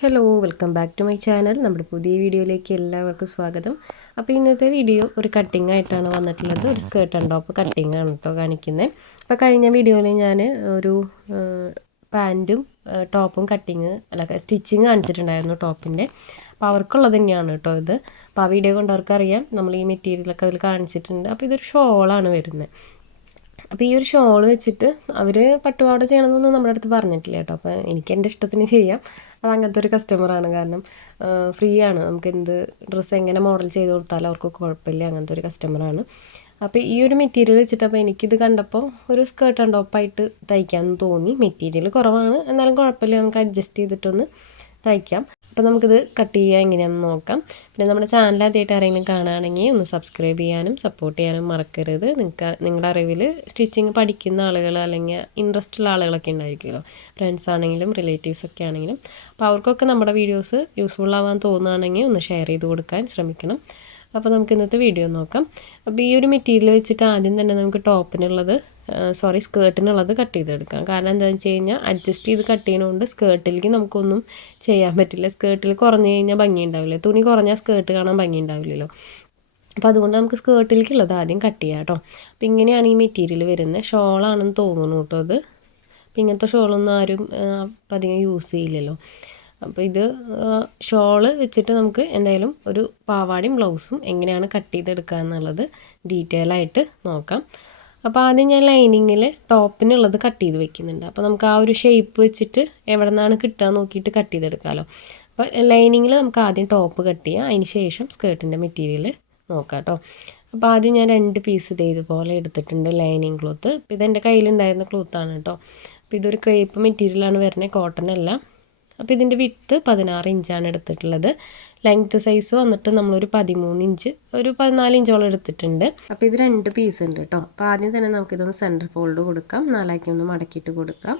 Hello welcome back to my channel നമ്മുടെ പുതിയ വീഡിയോയിലേക്ക് എല്ലാവർക്കും സ്വാഗതം. അപ്പോൾ ഇന്നത്തെ വീഡിയോ ഒരു കട്ടിംഗ് ആയിട്ടാണ് വന്നിട്ടുള്ളത്. ഒരു സ്കേർട്ട് ആൻഡ് അപ്പോൾ കട്ടിംഗ് ആണ് കേട്ടോ കാണിക്കുന്നത് അപ്പോൾ കഴിഞ്ഞ വീഡിയോയിൽ ഞാൻ ഒരു പാന്റും ടോപ്പും കട്ടിങ് അല്ല സ്റ്റിച്ചിങ് കാണിച്ചിട്ടുണ്ടായിരുന്നു ടോപ്പിന്റെ അപ്പോൾ അവർക്കുള്ളത് തന്നെയാണ് കേട്ടോ ഇത്. അപ്പോൾ ആ വീഡിയോ കൊണ്ട് അറിയാം നമ്മൾ ഈ മെറ്റീരിയലൊക്കെ അതിൽ കാണിച്ചിട്ടുണ്ട്. അപ്പോൾ ഇതൊരു ഷോളാണ് വരുന്നത് അപ്പോൾ ഈ ഒരു ഷോൾ വെച്ചിട്ട് അവർ പട്ടുപാവാട ചെയ്യണമെന്നൊന്നും നമ്മുടെ അടുത്ത് പറഞ്ഞിട്ടില്ല കേട്ടോ അപ്പോൾ എനിക്ക് എന്റെ ഇഷ്ടത്തിന് ചെയ്യാം. അത് അങ്ങനത്തെ ഒരു കസ്റ്റമറാണ് കാരണം ഫ്രീ ആണ്. നമുക്ക് എന്ത് ഡ്രസ്സ് എങ്ങനെ മോഡൽ ചെയ്ത് കൊടുത്താലും അവർക്ക് കുഴപ്പമില്ല. അങ്ങനത്തെ ഒരു കസ്റ്റമറാണ് അപ്പോൾ ഈ ഒരു മെറ്റീരിയൽ വെച്ചിട്ട് അപ്പോൾ എനിക്കിത് കണ്ടപ്പോൾ ഒരു സ്കേർട്ട് ആൻഡ് ടോപ്പായിട്ട് തയ്ക്കാമെന്ന് തോന്നി. മെറ്റീരിയൽ കുറവാണ്. എന്നാലും കുഴപ്പമില്ല. നമുക്ക് അഡ്ജസ്റ്റ് ചെയ്തിട്ടൊന്ന് തയ്ക്കാം. അപ്പോൾ നമുക്കിത് കട്ട് ചെയ്യുക എങ്ങനെയാണെന്ന് നോക്കാം. പിന്നെ നമ്മുടെ ചാനൽ ആദ്യമായിട്ട് ആരെങ്കിലും കാണുകയാണെങ്കിൽ ഒന്ന് സബ്സ്ക്രൈബ് ചെയ്യാനും സപ്പോർട്ട് ചെയ്യാനും മറക്കരുത്. നിങ്ങൾക്ക് നിങ്ങളുടെ അറിവിൽ സ്റ്റിച്ചിങ് പഠിക്കുന്ന ആളുകൾ അല്ലെങ്കിൽ ഇൻട്രസ്റ്റ് ഉള്ള ആളുകളൊക്കെ ഉണ്ടായിരിക്കുമല്ലോ. ഫ്രണ്ട്സ് ആണെങ്കിലും റിലേറ്റീവ്സ് ഒക്കെ ആണെങ്കിലും. അപ്പോൾ അവർക്കൊക്കെ നമ്മുടെ വീഡിയോസ് യൂസ്ഫുൾ ആവാൻ തോന്നുകയാണെങ്കിൽ ഒന്ന് ഷെയർ ചെയ്ത് കൊടുക്കാൻ ശ്രമിക്കണം. അപ്പോൾ നമുക്ക് ഇന്നത്തെ വീഡിയോ നോക്കാം. അപ്പോൾ ഈ ഒരു മെറ്റീരിയൽ വെച്ചിട്ട് ആദ്യം തന്നെ നമുക്ക് ടോപ്പിനുള്ളത് സോറി സ്കേർട്ടിനുള്ളത് കട്ട് ചെയ്തെടുക്കാം. കാരണം എന്താണെന്ന് വെച്ച് കഴിഞ്ഞാൽ അഡ്ജസ്റ്റ് ചെയ്ത് കട്ട് ചെയ്യുന്നതുകൊണ്ട് സ്കേർട്ടിലേക്ക് നമുക്കൊന്നും ചെയ്യാൻ പറ്റില്ല. സ്കേർട്ടിൽ കുറഞ്ഞു കഴിഞ്ഞാൽ ഭംഗി ഉണ്ടാവില്ല. തുണി കുറഞ്ഞാൽ സ്കേർട്ട് കാണാൻ ഭംഗി ഉണ്ടാവില്ലല്ലോ. അപ്പോൾ അതുകൊണ്ട് നമുക്ക് സ്കേർട്ടിലേക്കുള്ളത് ആദ്യം കട്ട് ചെയ്യാം കേട്ടോ അപ്പോൾ ഇങ്ങനെയാണ് ഈ മെറ്റീരിയൽ വരുന്നത്. ഷോളാണെന്ന് തോന്നുന്നു കേട്ടോ അത്. അപ്പോൾ ഇങ്ങനത്തെ ഷോളൊന്നും ആരും അധികം യൂസ് ചെയ്യില്ലല്ലോ. അപ്പോൾ ഇത് ഷോൾ വെച്ചിട്ട് നമുക്ക് എന്തായാലും ഒരു പാവാടയും ബ്ലൗസും എങ്ങനെയാണ് കട്ട് ചെയ്തെടുക്കുക എന്നുള്ളത് ഡീറ്റെയിൽ ആയിട്ട് നോക്കാം. അപ്പോൾ ആദ്യം ഞാൻ ലൈനിങ്ങിൽ ടോപ്പിനുള്ളത് കട്ട് ചെയ്ത് വെക്കുന്നുണ്ട്. അപ്പോൾ നമുക്ക് ആ ഒരു ഷേപ്പ് വെച്ചിട്ട് എവിടെ നിന്നാണ് കിട്ടുക നോക്കിയിട്ട് കട്ട് ചെയ്തെടുക്കാമല്ലോ അപ്പോൾ ലൈനിങ്ങിൽ നമുക്ക് ആദ്യം ടോപ്പ് കട്ട് ചെയ്യാം. അതിന് ശേഷം സ്കേർട്ടിന്റെ മെറ്റീരിയൽ നോക്കാം കേട്ടോ അപ്പോൾ ആദ്യം ഞാൻ രണ്ട് പീസ് ഇത് ഇതുപോലെ എടുത്തിട്ടുണ്ട് ലൈനിങ് ക്ലോത്ത്. ഇപ്പോൾ ഇതെന്റെ കയ്യിലുണ്ടായിരുന്ന ക്ലോത്താണ് കേട്ടോ അപ്പോൾ ഇതൊരു ക്രേപ്പ് മെറ്റീരിയലാണ് വരുന്നത് കോട്ടൺ അല്ല. അപ്പോൾ ഇതിന്റെ വിട്ത്ത് പതിനാറ് ഇഞ്ചാണ് എടുത്തിട്ടുള്ളത്. ലെങ്ത്ത് സൈസ് വന്നിട്ട് നമ്മളൊരു പതിമൂന്ന് ഇഞ്ച് ഒരു പതിനാല് ഇഞ്ചോളം എടുത്തിട്ടുണ്ട്. അപ്പോൾ ഇത് രണ്ട് പീസ് ഉണ്ട് കേട്ടോ അപ്പോൾ ആദ്യം തന്നെ നമുക്കിതൊന്ന് സെന്റർ ഫോൾഡ് കൊടുക്കാം. നാലാക്കി ഒന്ന് മടക്കിയിട്ട് കൊടുക്കാം.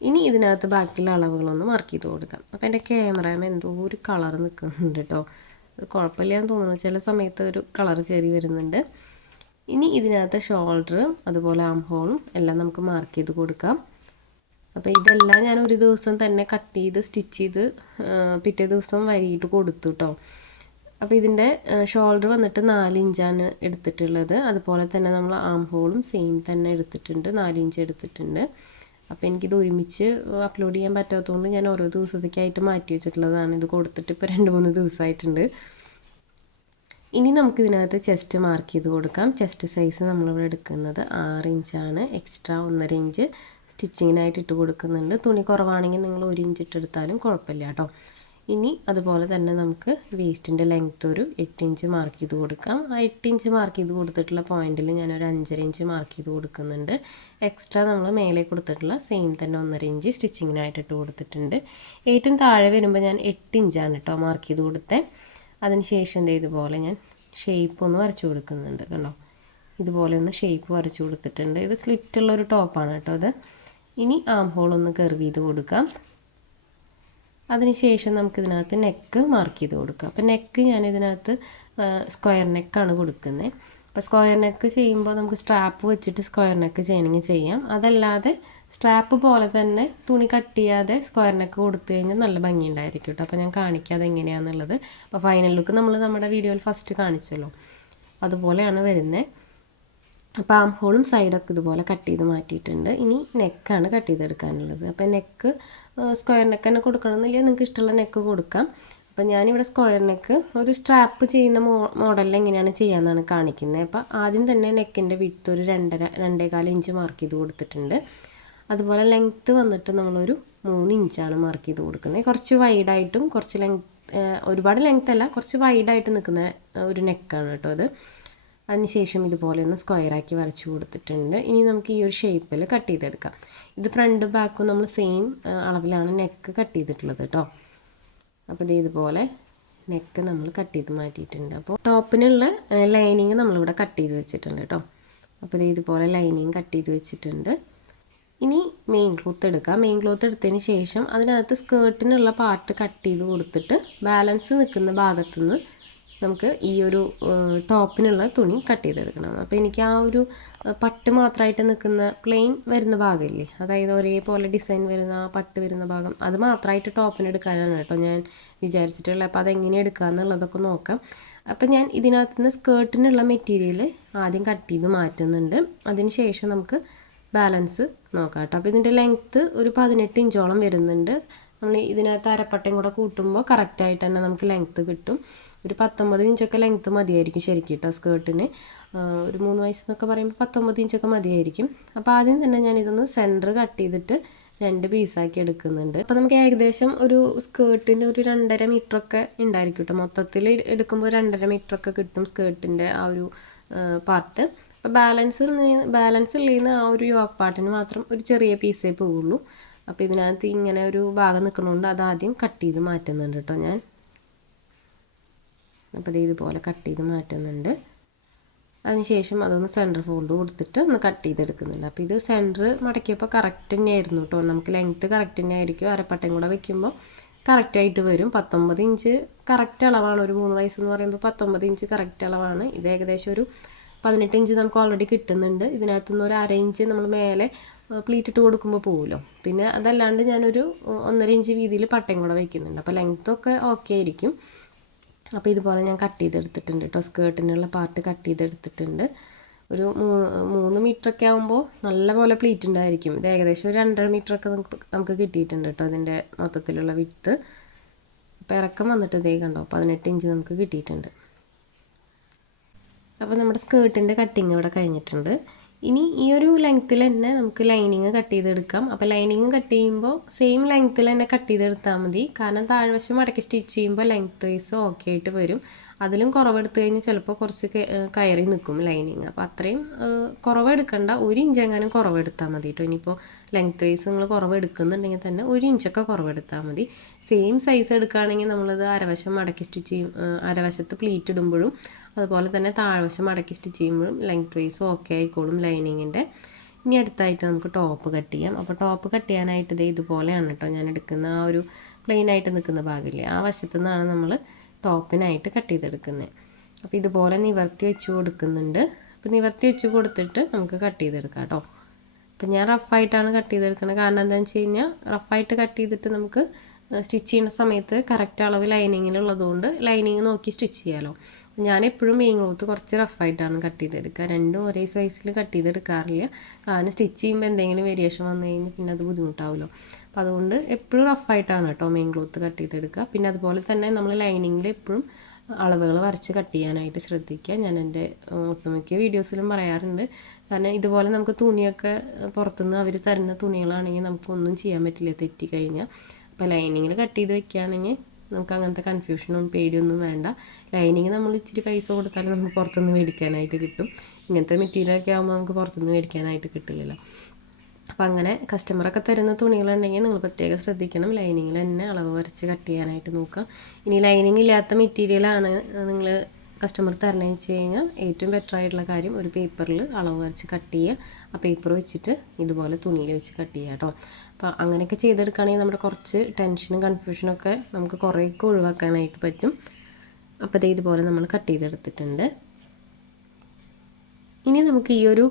ഇനി ഇതിനകത്ത് ബാക്കിയുള്ള അളവുകളൊന്ന് മാർക്ക് ചെയ്ത് കൊടുക്കാം. അപ്പോൾ എന്റെ ക്യാമറയിൽ എന്തോ ഒരു കളർ നിൽക്കുന്നുണ്ട് കേട്ടോ അത് കുഴപ്പമില്ലാന്ന് തോന്നുന്നു. ചില സമയത്ത് ഒരു കളർ കയറി വരുന്നുണ്ട്. ഇനി ഇതിനകത്ത് ഷോൾഡറും അതുപോലെ ആം ഹോളും എല്ലാം നമുക്ക് മാർക്ക് ചെയ്ത് കൊടുക്കാം. അപ്പോൾ ഇതെല്ലാം ഞാൻ ഒരു ദിവസം തന്നെ കട്ട് ചെയ്ത് സ്റ്റിച്ച് ചെയ്ത് പിറ്റേ ദിവസം വൈകിട്ട് കൊടുത്തു കേട്ടോ അപ്പോൾ ഇതിന്റെ ഷോൾഡർ വന്നിട്ട് നാല് ഇഞ്ചാണ് എടുത്തിട്ടുള്ളത്. അതുപോലെ തന്നെ നമ്മൾ ആം ഹോളും സെയിം തന്നെ എടുത്തിട്ടുണ്ട്. നാല് ഇഞ്ച് എടുത്തിട്ടുണ്ട്. അപ്പോൾ എനിക്കിത് ഒരുമിച്ച് അപ്ലോഡ് ചെയ്യാൻ പറ്റാത്തതുകൊണ്ട് ഞാൻ ഓരോ ദിവസത്തേക്കായിട്ട് മാറ്റി വെച്ചിട്ടുള്ളതാണ്. ഇത് കൊടുത്തിട്ട് ഇപ്പോൾ രണ്ട് മൂന്ന് ദിവസമായിട്ടുണ്ട്. ഇനി നമുക്ക് നമുക്കിതിനകത്ത് ചെസ്റ്റ് മാർക്ക് ചെയ്ത് കൊടുക്കാം. ചെസ്റ്റ് സൈസ് നമ്മളിവിടെ എടുക്കുന്നത് ആറ് ഇഞ്ചാണ് എക്സ്ട്രാ ഒന്നര ഇഞ്ച് സ്റ്റിച്ചിങ്ങിനായിട്ട് ഇട്ട് കൊടുക്കുന്നുണ്ട്. തുണി കുറവാണെങ്കിൽ നിങ്ങൾ ഒരു ഇഞ്ച് ഇട്ടെടുത്താലും കുഴപ്പമില്ല കേട്ടോ. ഇനി അതുപോലെ തന്നെ നമുക്ക് വേസ്റ്റിന്റെ ലെങ്ത്ത് ഒരു എട്ട് ഇഞ്ച് മാർക്ക് ചെയ്ത് കൊടുക്കാം. ആ എട്ട് ഇഞ്ച് മാർക്ക് ചെയ്ത് കൊടുത്തിട്ടുള്ള പോയിന്റിൽ ഞാനൊരു അഞ്ചര ഇഞ്ച് മാർക്ക് ചെയ്ത് കൊടുക്കുന്നുണ്ട്. എക്സ്ട്രാ നമ്മൾ മേലെ കൊടുത്തിട്ടുള്ള സെയിം തന്നെ ഒന്നര ഇഞ്ച് സ്റ്റിച്ചിങ്ങിനായിട്ട് ഇട്ട് കൊടുത്തിട്ടുണ്ട്. ഏറ്റവും താഴെ വരുമ്പോൾ ഞാൻ എട്ട് ഇഞ്ചാണ് കേട്ടോ മാർക്ക് ചെയ്ത് കൊടുത്തത് അതിന് ശേഷം എന്ത് ഇതുപോലെ ഞാൻ ഷേപ്പ് ഒന്ന് വരച്ചു കൊടുക്കുന്നുണ്ട് കണ്ടോ? ഇതുപോലെ ഒന്ന് ഷേപ്പ് വരച്ചു കൊടുത്തിട്ടുണ്ട്. ഇത് സ്ലിറ്റുള്ള ഒരു ടോപ്പാണ് കേട്ടോ അത് ഇനി ആം ഹോൾ ഒന്ന് കർവ് ചെയ്ത് കൊടുക്കാം. അതിനുശേഷം നമുക്കിതിനകത്ത് നെക്ക് മാർക്ക് ചെയ്ത് കൊടുക്കാം. അപ്പോൾ നെക്ക് ഞാനിതിനകത്ത് സ്ക്വയർ നെക്കാണ് കൊടുക്കുന്നത് അപ്പോൾ സ്ക്വയർ നെക്ക് ചെയ്യുമ്പോൾ നമുക്ക് സ്ട്രാപ്പ് വെച്ചിട്ട് സ്ക്വയർ നെക്ക് ചെയ്യണമെങ്കിൽ ചെയ്യാം. അതല്ലാതെ സ്ട്രാപ്പ് പോലെ തന്നെ തുണി കട്ട് ചെയ്യാതെ സ്ക്വയർ നെക്ക് കൊടുത്തു കഴിഞ്ഞാൽ നല്ല ഭംഗി ഉണ്ടായിരിക്കും കേട്ടോ. അപ്പോൾ ഞാൻ കാണിക്കാതെ എങ്ങനെയാണെന്നുള്ളത് അപ്പോൾ ഫൈനൽ ലുക്ക് നമ്മൾ നമ്മുടെ വീഡിയോയിൽ ഫസ്റ്റ് കാണിച്ചല്ലോ. അതുപോലെയാണ് വരുന്നത് അപ്പോൾ ആം ഹോളും സൈഡൊക്കെ ഇതുപോലെ കട്ട് ചെയ്ത് മാറ്റിയിട്ടുണ്ട്. ഇനി നെക്കാണ് കട്ട് ചെയ്തെടുക്കാനുള്ളത്. അപ്പോൾ നെക്ക് സ്ക്വയർ നെക്ക് തന്നെ കൊടുക്കണമെന്നില്ല നിങ്ങൾക്ക് ഇഷ്ടമുള്ള നെക്ക് കൊടുക്കാം. അപ്പോൾ ഞാനിവിടെ സ്ക്വയർ നെക്ക് ഒരു സ്ട്രാപ്പ് ചെയ്യുന്ന മോ മോഡലിൽ എങ്ങനെയാണ് ചെയ്യാമെന്നാണ് കാണിക്കുന്നത്. അപ്പോൾ ആദ്യം തന്നെ നെക്കിന്റെ വിട്ത്ത് ഒരു രണ്ടര രണ്ടേകാൽ ഇഞ്ച് മാർക്ക് ചെയ്ത് കൊടുത്തിട്ടുണ്ട്. അതുപോലെ ലെങ്ത്ത് വന്നിട്ട് നമ്മളൊരു മൂന്ന് ഇഞ്ചാണ് മാർക്ക് ചെയ്ത് കൊടുക്കുന്നത്. കുറച്ച് വൈഡായിട്ടും കുറച്ച് ലെങ്ത് ഒരുപാട് ലെങ്ത് അല്ല കുറച്ച് വൈഡായിട്ട് നിൽക്കുന്ന ഒരു നെക്കാണ് കേട്ടോ അത്. അതിനുശേഷം ഇതുപോലെ ഒന്ന് സ്ക്വയറാക്കി വരച്ചു കൊടുത്തിട്ടുണ്ട്. ഇനി നമുക്ക് ഈ ഒരു ഷേപ്പിൽ കട്ട് ചെയ്തെടുക്കാം. ഇത് ഫ്രണ്ടും ബാക്കും നമ്മൾ സെയിം അളവിലാണ് നെക്ക് കട്ട് ചെയ്തിട്ടുള്ളത് കേട്ടോ. അപ്പോൾ ഇത് ഇതുപോലെ നെക്ക് നമ്മൾ കട്ട് ചെയ്ത് മാറ്റിയിട്ടുണ്ട്. അപ്പോൾ ടോപ്പിനുള്ള ലൈനിങ് നമ്മളിവിടെ കട്ട് ചെയ്ത് വെച്ചിട്ടുണ്ട് കേട്ടോ അപ്പോൾ ഇത് ഇതുപോലെ ലൈനിങ് കട്ട് ചെയ്ത് വെച്ചിട്ടുണ്ട്. ഇനി മെയിൻ ക്ലോത്ത് എടുക്കാം. മെയിൻ ക്ലോത്ത് എടുത്തതിന് ശേഷം അതിനകത്ത് സ്കേർട്ടിനുള്ള പാർട്ട് കട്ട് ചെയ്ത് കൊടുത്തിട്ട് ബാലൻസ് നിൽക്കുന്ന ഭാഗത്തുനിന്ന് നമുക്ക് ഈ ഒരു ടോപ്പിനുള്ള തുണി കട്ട് ചെയ്തെടുക്കണം. അപ്പോൾ എനിക്ക് ആ ഒരു പട്ട് മാത്രമായിട്ട് നിൽക്കുന്ന പ്ലെയിൻ വരുന്ന ഭാഗമില്ലേ? അതായത് ഒരേപോലെ ഡിസൈൻ വരുന്ന ആ പട്ട് വരുന്ന ഭാഗം അത് മാത്രമായിട്ട് ടോപ്പിന് എടുക്കാനാണ് കേട്ടോ ഞാൻ വിചാരിച്ചിട്ടുള്ളത്. അപ്പോൾ അതെങ്ങനെ എടുക്കുക എന്നുള്ളതൊക്കെ നോക്കാം. അപ്പോൾ ഞാൻ ഇതിനകത്ത് നിന്ന് സ്കേർട്ടിനുള്ള മെറ്റീരിയൽ ആദ്യം കട്ട് ചെയ്ത് മാറ്റുന്നുണ്ട്. അതിന് ശേഷം നമുക്ക് ബാലൻസ് നോക്കാം കേട്ടോ. അപ്പോൾ ഇതിന്റെ ലെങ്ത്ത് ഒരു പതിനെട്ട് ഇഞ്ചോളം വരുന്നുണ്ട്. നമ്മൾ ഇതിനകത്ത് അരപ്പട്ടയും കൂടെ കൂട്ടുമ്പോൾ കറക്റ്റായിട്ട് തന്നെ നമുക്ക് ലെങ്ത്ത് കിട്ടും. ഒരു പത്തൊമ്പത് ഇഞ്ചൊക്കെ ലെങ്ത്ത് മതിയായിരിക്കും ശരിക്കും കേട്ടോ സ്കേർട്ടിന് ഒരു മൂന്ന് വയസ്സെന്നൊക്കെ പറയുമ്പോൾ പത്തൊമ്പത് ഇഞ്ചൊക്കെ മതിയായിരിക്കും. അപ്പോൾ ആദ്യം തന്നെ ഞാനിതൊന്ന് സെന്റർ കട്ട് ചെയ്തിട്ട് രണ്ട് പീസാക്കി എടുക്കുന്നുണ്ട്. അപ്പോൾ നമുക്ക് ഏകദേശം ഒരു സ്കേർട്ടിന്റെ ഒരു രണ്ടര മീറ്ററൊക്കെ ഉണ്ടായിരിക്കും കേട്ടോ. മൊത്തത്തിൽ എടുക്കുമ്പോൾ രണ്ടര മീറ്ററൊക്കെ കിട്ടും സ്കേർട്ടിന്റെ ആ ഒരു പാർട്ട് അപ്പോൾ ബാലൻസ് ബാലൻസ് ഉള്ളതിന് ആ ഒരു യോക്ക് പാർട്ടിന് മാത്രം ഒരു ചെറിയ പീസേ പോവുള്ളൂ. അപ്പോൾ ഇതിനകത്ത് ഇങ്ങനെ ഒരു ഭാഗം നിൽക്കണോണ്ട് അത് ആദ്യം കട്ട് ചെയ്ത് മാറ്റുന്നുണ്ട് കേട്ടോ ഞാൻ. അപ്പോൾ ഇത് ഇതുപോലെ കട്ട് ചെയ്ത് മാറ്റുന്നുണ്ട്. അതിനുശേഷം അതൊന്ന് സെന്റർ ഫോൾഡ് കൊടുത്തിട്ട് ഒന്ന് കട്ട് ചെയ്തെടുക്കുന്നുണ്ട്. അപ്പോൾ ഇത് സെന്റർ മടക്കിയപ്പോൾ കറക്റ്റ് തന്നെയായിരുന്നു കേട്ടോ നമുക്ക് ലെങ്ത്ത് കറക്റ്റ് തന്നെ ആയിരിക്കും അരപ്പട്ടയും കൂടെ വെക്കുമ്പോൾ കറക്റ്റായിട്ട് വരും. പത്തൊമ്പത് ഇഞ്ച് കറക്റ്റ് അളവാണ്. ഒരു മൂന്ന് വയസ്സെന്ന് പറയുമ്പോൾ പത്തൊമ്പത് ഇഞ്ച് കറക്റ്റ് അളവാണ്. ഇത് ഏകദേശം ഒരു പതിനെട്ട് ഇഞ്ച് നമുക്ക് ഓൾറെഡി കിട്ടുന്നുണ്ട്. ഇതിനകത്തുനിന്ന് ഒരു അര ഇഞ്ച് നമ്മൾ മേലെ പ്ലീറ്റ് ഇട്ട് കൊടുക്കുമ്പോൾ പോകുമല്ലോ പിന്നെ അതല്ലാണ്ട് ഞാനൊരു ഒന്നര ഇഞ്ച് വീതിയിൽ പട്ടയും കൂടെ വയ്ക്കുന്നുണ്ട് അപ്പോൾ ലെങ്ത്തൊക്കെ ഓക്കെ ആയിരിക്കും. അപ്പോൾ ഇതുപോലെ ഞാൻ കട്ട് ചെയ്തെടുത്തിട്ടുണ്ട് കേട്ടോ സ്കേർട്ടിനുള്ള പാർട്ട് കട്ട് ചെയ്തെടുത്തിട്ടുണ്ട്. ഒരു മൂന്ന് മീറ്റർ ഒക്കെ ആകുമ്പോൾ നല്ല പോലെ പ്ലീറ്റ് ഉണ്ടായിരിക്കും. ഇത് ഏകദേശം ഒരു രണ്ടര മീറ്ററൊക്കെ നമുക്ക് നമുക്ക് കിട്ടിയിട്ടുണ്ട് കേട്ടോ അതിന്റെ മൊത്തത്തിലുള്ള വിത്ത് അപ്പോൾ ഇറക്കം വന്നിട്ട് ഇതേ കണ്ടോ പതിനെട്ട് ഇഞ്ച് നമുക്ക് കിട്ടിയിട്ടുണ്ട്. അപ്പോൾ നമ്മുടെ സ്കേർട്ടിന്റെ കട്ടിങ് ഇവിടെ കഴിഞ്ഞിട്ടുണ്ട്. ഇനി ഈ ഒരു ലെങ്ത്തിൽ തന്നെ നമുക്ക് ലൈനിങ് കട്ട് ചെയ്തെടുക്കാം. അപ്പോൾ ലൈനിങ് കട്ട് ചെയ്യുമ്പോൾ സെയിം ലെങ്ത്തിൽ തന്നെ കട്ട് ചെയ്തെടുത്താൽ മതി. കാരണം താഴ്വശം അടക്കി സ്റ്റിച്ച് ചെയ്യുമ്പോൾ ലെങ്ത് വൈസ് ഓക്കെ ആയിട്ട് വരും. അതിലും കുറവെടുത്ത് കഴിഞ്ഞാൽ ചിലപ്പോൾ കുറച്ച് കയറി നിൽക്കും ലൈനിങ് അപ്പോൾ അത്രയും കുറവെടുക്കണ്ട. ഒരു ഇഞ്ച് എങ്ങാനും കുറവെടുത്താൽ മതി കേട്ടോ ഇനിയിപ്പോൾ ലെങ്ത് വൈസ് നിങ്ങൾ കുറവെടുക്കുന്നുണ്ടെങ്കിൽ തന്നെ ഒരു ഇഞ്ചൊക്കെ കുറവെടുത്താൽ മതി. സെയിം സൈസ് എടുക്കുകയാണെങ്കിൽ നമ്മളത് അരവശം മടക്കി സ്റ്റിച്ച് ചെയ്യും. അരവശത്ത് പ്ലീറ്റ് ഇടുമ്പോഴും അതുപോലെ തന്നെ താഴ്വശം മടക്കി സ്റ്റിച്ച് ചെയ്യുമ്പോഴും ലെങ്ത് വൈസ് ഓക്കെ ആയിക്കോളും ലൈനിങ്ങിന്റെ ഇനി അടുത്തായിട്ട് നമുക്ക് ടോപ്പ് കട്ട് ചെയ്യാം. അപ്പോൾ ടോപ്പ് കട്ട് ചെയ്യാനായിട്ട് ഇത് ഇതുപോലെയാണ് കേട്ടോ ഞാൻ എടുക്കുന്ന ആ ഒരു പ്ലെയിൻ ആയിട്ട് നിൽക്കുന്ന ഭാഗമില്ലേ ആ വശത്തു നിന്നാണ് നമ്മൾ ടോപ്പിനായിട്ട് കട്ട് ചെയ്തെടുക്കുന്നത് അപ്പോൾ ഇതുപോലെ നിവർത്തി വെച്ച് കൊടുക്കുന്നുണ്ട്. അപ്പോൾ നിവർത്തി വെച്ച് കൊടുത്തിട്ട് നമുക്ക് കട്ട് ചെയ്തെടുക്കാം കേട്ടോ അപ്പോൾ ഞാൻ റഫായിട്ടാണ് കട്ട് ചെയ്തെടുക്കുന്നത്. കാരണം എന്താണെന്ന് വെച്ച് കഴിഞ്ഞാൽ റഫായിട്ട് കട്ട് ചെയ്തിട്ട് നമുക്ക് സ്റ്റിച്ച് ചെയ്യുന്ന സമയത്ത് കറക്റ്റ് അളവ് ലൈനിങ്ങിലുള്ളതുകൊണ്ട് ലൈനിങ് നോക്കി സ്റ്റിച്ച് ചെയ്യാമല്ലോ ഞാൻ എപ്പോഴും മെയിൻ ക്ലോത്ത് കുറച്ച് റഫായിട്ടാണ് കട്ട് ചെയ്തെടുക്കുക. രണ്ടും ഒരേ സൈസിൽ കട്ട് ചെയ്തെടുക്കാറില്ല. കാരണം സ്റ്റിച്ച് ചെയ്യുമ്പോൾ എന്തെങ്കിലും വേരിയേഷൻ വന്നു കഴിഞ്ഞാൽ പിന്നെ അത് ബുദ്ധിമുട്ടാവുമല്ലോ അപ്പോൾ അതുകൊണ്ട് എപ്പോഴും റഫായിട്ടാണ് കേട്ടോ മെയിൻ ക്ലോത്ത് കട്ട് ചെയ്തെടുക്കുക. പിന്നെ അതുപോലെ തന്നെ നമ്മൾ ലൈനിങ്ങിൽ എപ്പോഴും അളവുകൾ വരച്ച് കട്ട് ചെയ്യാനായിട്ട് ശ്രദ്ധിക്കുക. ഞാൻ എന്റെ ഒട്ടുമിക്ക വീഡിയോസിലും പറയാറുണ്ട്. കാരണം ഇതുപോലെ നമുക്ക് തുണിയൊക്കെ പുറത്തുനിന്ന് അവർ തരുന്ന തുണികളാണെങ്കിൽ നമുക്കൊന്നും ചെയ്യാൻ പറ്റില്ല തെറ്റി കഴിഞ്ഞാൽ അപ്പോൾ ലൈനിങ്ങിൽ കട്ട് ചെയ്ത് വെക്കുകയാണെങ്കിൽ നമുക്ക് അങ്ങനത്തെ കൺഫ്യൂഷനും പേടിയൊന്നും വേണ്ട. ലൈനിങ് നമ്മൾ ഇച്ചിരി പൈസ കൊടുത്താലും നമുക്ക് പുറത്തുനിന്ന് മേടിക്കാനായിട്ട് കിട്ടും. ഇങ്ങനത്തെ മെറ്റീരിയലൊക്കെ ആകുമ്പോൾ നമുക്ക് പുറത്തുനിന്ന് മേടിക്കാനായിട്ട് കിട്ടില്ലല്ലോ. അപ്പോൾ അങ്ങനെ കസ്റ്റമറൊക്കെ തരുന്ന തുണികളുണ്ടെങ്കിൽ നിങ്ങൾ പ്രത്യേകം ശ്രദ്ധിക്കണം. ലൈനിങ്ങിൽ തന്നെ അളവ് വരച്ച് കട്ട് ചെയ്യാനായിട്ട് നോക്കുക. ഇനി ലൈനിങ് ഇല്ലാത്ത മെറ്റീരിയലാണ് നിങ്ങൾ കസ്റ്റമർ തരണം വെച്ച് കഴിഞ്ഞാൽ ഏറ്റവും ബെറ്റർ ആയിട്ടുള്ള കാര്യം ഒരു പേപ്പറിൽ അളവ് വരച്ച് കട്ട് ചെയ്യുക. ആ പേപ്പർ വെച്ചിട്ട് ഇതുപോലെ തുണിയിൽ വെച്ച് കട്ട് ചെയ്യുക കേട്ടോ. അപ്പോൾ അങ്ങനെയൊക്കെ ചെയ്തെടുക്കുകയാണെങ്കിൽ നമ്മുടെ കുറച്ച് ടെൻഷനും കൺഫ്യൂഷനും ഒക്കെ നമുക്ക് കുറേയൊക്കെ ഒഴിവാക്കാനായിട്ട് പറ്റും. അപ്പോൾ ദേ ഇതുപോലെ നമ്മൾ കട്ട് ചെയ്തെടുത്തിട്ടുണ്ട്. ഇനി നമുക്ക് ഈ ഒരു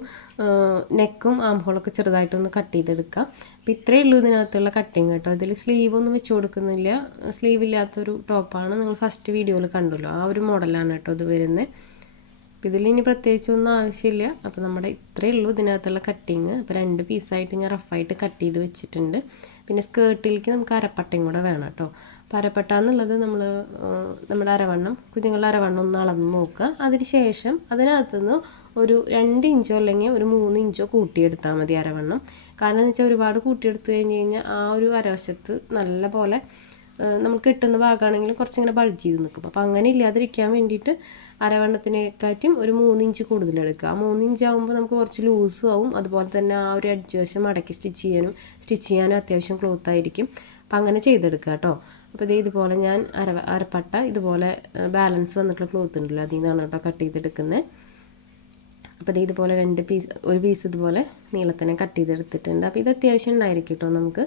നെക്കും ആം ഹോളൊക്കെ ചെറുതായിട്ടൊന്ന് കട്ട് ചെയ്തെടുക്കാം. അപ്പോൾ ഇത്രയേ ഉള്ളൂ ഇതിനകത്തുള്ള കട്ടിങ് കേട്ടോ. അതിൽ സ്ലീവ് ഒന്നും വെച്ച് കൊടുക്കുന്നില്ല. സ്ലീവ് ഇല്ലാത്തൊരു ടോപ്പാണ് നിങ്ങൾ ഫസ്റ്റ് വീഡിയോയിൽ കണ്ടല്ലോ. ആ ഒരു മോഡലാണ് കേട്ടോ ഇത് വരുന്നത് ഇതിൽ ഇനി പ്രത്യേകിച്ചൊന്നും ആവശ്യമില്ല. അപ്പോൾ നമ്മുടെ ഇത്രയേ ഉള്ളൂ ഇതിനകത്തുള്ള കട്ടിങ് അപ്പോൾ രണ്ട് പീസായിട്ട് ഞാൻ റഫായിട്ട് കട്ട് ചെയ്ത് വെച്ചിട്ടുണ്ട്. പിന്നെ സ്കേർട്ടിലേക്ക് നമുക്ക് അരപ്പട്ടയും കൂടെ വേണം കേട്ടോ. അപ്പോൾ അരപ്പട്ട എന്നുള്ളത് നമ്മൾ നമ്മുടെ അരവണ്ണം കുഞ്ഞുങ്ങളുടെ അരവണ്ണം ഒന്ന് അളന്ന് നോക്കുക. അതിന് ശേഷം അതിനകത്തുനിന്ന് ഒരു രണ്ട് ഇഞ്ചോ അല്ലെങ്കിൽ ഒരു മൂന്ന് ഇഞ്ചോ കൂട്ടിയെടുത്താൽ മതി അരവണ്ണം. കാരണം എന്ന് വെച്ചാൽ ഒരുപാട് കൂട്ടിയെടുത്ത് കഴിഞ്ഞ് കഴിഞ്ഞാൽ ആ ഒരു അരവശത്ത് നല്ല പോലെ നമുക്ക് കിട്ടുന്ന ഭാഗമാണെങ്കിലും കുറച്ചിങ്ങനെ ബൾജ് ചെയ്ത് നിൽക്കും. അപ്പോൾ അങ്ങനെ ഇല്ലാതിരിക്കാൻ വേണ്ടിയിട്ട് അരവണ്ണത്തിനെക്കാറ്റും ഒരു മൂന്നിഞ്ച് കൂടുതൽ എടുക്കുക. ആ മൂന്നിഞ്ച് ആകുമ്പോൾ നമുക്ക് കുറച്ച് ലൂസും ആവും. അതുപോലെ തന്നെ ആ ഒരു അഡ്ജ് വശം മടക്കി സ്റ്റിച്ച് ചെയ്യാനും സ്റ്റിച്ച് ചെയ്യാനും അത്യാവശ്യം ക്ലോത്ത് ആയിരിക്കും. അപ്പോൾ അങ്ങനെ ചെയ്തെടുക്കുക കേട്ടോ അപ്പോൾ ഇതേ ഇതുപോലെ ഞാൻ അര അരപ്പട്ട ഇതുപോലെ ബാലൻസ് വന്നിട്ടുള്ള ക്ലോത്ത് ഉണ്ടല്ലോ അതിൽ നിന്നാണ് കേട്ടോ കട്ട് ചെയ്തെടുക്കുന്നത് അപ്പോൾ ഇത് ഇതുപോലെ രണ്ട് പീസ് ഒരു പീസ് ഇതുപോലെ നീളത്തിനെ കട്ട് ചെയ്തെടുത്തിട്ടുണ്ട്. അപ്പോൾ ഇത് അത്യാവശ്യം ഉണ്ടായിരിക്കും കേട്ടോ നമുക്ക്.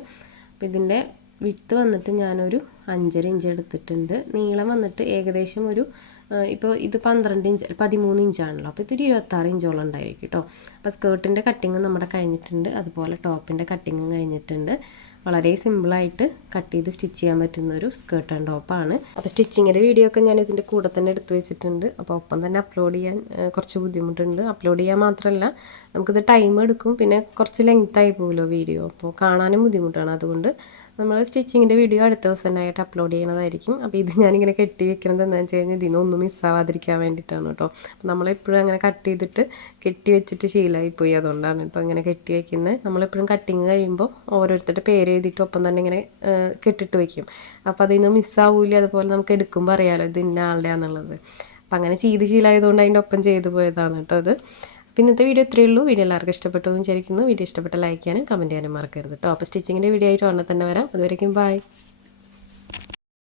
അപ്പോൾ ഇതിന്റെ വിട്ട് വന്നിട്ട് ഞാനൊരു അഞ്ചര ഇഞ്ച് എടുത്തിട്ടുണ്ട്. നീളം വന്നിട്ട് ഏകദേശം ഒരു ഇപ്പോൾ ഇത് പന്ത്രണ്ട് ഇഞ്ച് പതിമൂന്ന് ഇഞ്ചാണല്ലോ. അപ്പോൾ ഇതൊരു ഇരുപത്താറ് ഇഞ്ചോളം ഉണ്ടായിരിക്കും കേട്ടോ. അപ്പോൾ സ്കേർട്ടിന്റെ കട്ടിങ്ങും നമ്മുടെ കഴിഞ്ഞിട്ടുണ്ട്. അതുപോലെ ടോപ്പിന്റെ കട്ടിങ്ങും കഴിഞ്ഞിട്ടുണ്ട്. വളരെ സിമ്പിളായിട്ട് കട്ട് ചെയ്ത് സ്റ്റിച്ച് ചെയ്യാൻ പറ്റുന്ന ഒരു സ്കേർട്ട് ആൻഡ് ടോപ്പാണ് അപ്പോൾ സ്റ്റിച്ചിങ്ങിന്റെ വീഡിയോ ഒക്കെ ഞാൻ ഇതിന്റെ കൂടെ തന്നെ എടുത്തു വെച്ചിട്ടുണ്ട്. അപ്പോൾ ഒപ്പം തന്നെ അപ്ലോഡ് ചെയ്യാൻ കുറച്ച് ബുദ്ധിമുട്ടുണ്ട്. അപ്ലോഡ് ചെയ്യാൻ മാത്രമല്ല നമുക്കിത് ടൈം എടുക്കും. പിന്നെ കുറച്ച് ലെങ്ത് ആയി പോകുമല്ലോ വീഡിയോ. അപ്പോൾ കാണാനും ബുദ്ധിമുട്ടാണ്. അതുകൊണ്ട് നമ്മൾ സ്റ്റിച്ചിങ്ങിന്റെ വീഡിയോ അടുത്ത ദിവസം തന്നെ ആയിട്ട് അപ്ലോഡ് ചെയ്യണതായിരിക്കും. അപ്പോൾ ഇത് ഞാനിങ്ങനെ കെട്ടി വെക്കണത് എന്താണെന്ന് വെച്ച് കഴിഞ്ഞാൽ ഇതിനൊന്നും മിസ്സാവാതിരിക്കാൻ വേണ്ടിയിട്ടാണ് കേട്ടോ നമ്മളെപ്പോഴും അങ്ങനെ കട്ട് ചെയ്തിട്ട് കെട്ടി വെച്ചിട്ട് ശീലമായി പോയി അതുകൊണ്ടാണ് കേട്ടോ ഇങ്ങനെ കെട്ടി വെക്കുന്നത് നമ്മളെപ്പോഴും കട്ടിങ് കഴിയുമ്പോൾ ഓരോരുത്തരുടെ പേര് എഴുതിയിട്ട് ഒപ്പം തന്നെ ഇങ്ങനെ കെട്ടിട്ട് വയ്ക്കും അപ്പോൾ അതിൽ മിസ്സാവൂല അതുപോലെ നമുക്ക് എടുക്കുമ്പോൾ അറിയാമല്ലോ ഇത് ഇന്ന ആളുടെയാണെന്നുള്ളത് അപ്പം അങ്ങനെ ചെയ്ത് ശീലമായതുകൊണ്ട് അതിന്റെ ഒപ്പം ചെയ്തു പോയതാണ് കേട്ടോ അത് ഇന്നത്തെ വീഡിയോ ഇത്രയേ ഉള്ളൂ. വീഡിയോ എല്ലാവർക്കും ഇഷ്ടപ്പെട്ടു എന്ന് വിചാരിക്കുന്നു. വീഡിയോ ഇഷ്ടപ്പെട്ട ലൈക്ക് ചെയ്യാനും കമന്റ് ചെയ്യാനും മറക്കരുത് കേട്ടോ. അപ്പോൾ സ്റ്റിച്ചിങ്ങിന്റെ വീഡിയോ ആയിട്ട് ഉടനെ തന്നെ വരാം. അതുവരേക്കും ബൈ